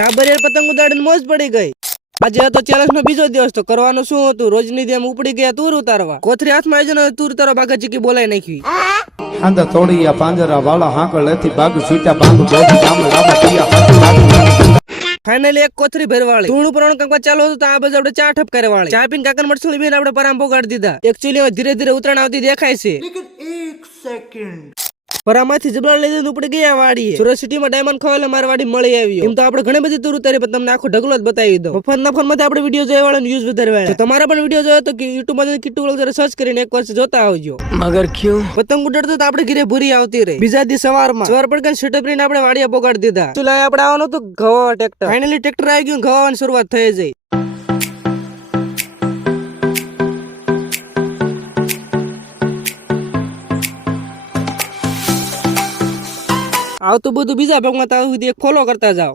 ટાબરિયાર પતંગ ઉડાડીને મોજ પડી ગઈ। આજે હતો ચેલેન્જ નો બીજો દિવસ તો કરવાનું શું હતું, રોજની જેમ ઉપડી ગયા તુર ઉતારવા। કોથરી હાથમાં આવી ને તુર તારો બાગા ચીકી બોલાઈ નાખી। આંધા તોડિયા પાંજરા વાળા હાંકળ લેથી બાગુ છૂટા બાંધુ બોધી ગામ રામા પિયા ફાઇનલી એક કોથરી ભરવાળી તુણ ઉપર કંકવા ચાલુ હતું તો આ બાજુ આપણે ચા ઠપ કરવાળી ચા પીને કાકન મરસુલી બેન આપણે પરામ પોગાડી દીધા। એકચ્યુઅલી ધીરે ધીરે ઉતરાણ આવતી દેખાય છે, પરામાંથી જબલા લઈને ઉપડી ગયા વાડીએ। સુરત સિટીમાં ડાયમંડ ખવાલે મારી વાડી મળી આવ્યો। એમ તો આપણે ઘણી બધી તુર ઉતારી પણ તમને આખો ઢગલો જ બતાવી દઉં। મફતના ફોનમાં આપણે વિડીયો જોયા વાળા વ્યૂઝ વધારે વાળા તમારા પણ વિડીયો જોયો તો યુટ્યુબ માં કિટ્ટુ વ્લોગ સર્ચ કરીને એક વર્ષ જોતા આવજો। મગર ક્યું પતંગ ઉડાડતો તો આપણે ઘરે ભૂરી આવતી રહી। બીજા દિવસ સવાર પડે સેટઅપ કરીને આપણે વાડીયા પોગાડી દીધા। ચલો આપણે આવવાનું તો ઘવા ટ્રેક્ટર, ફાઇનલી ટ્રેક્ટર આવી ગયું, ઘવાની શરૂઆત થઈ જઈ। આવતું બધું બીજા ભાગમાં તો એક ફોલો કરતા જાઓ।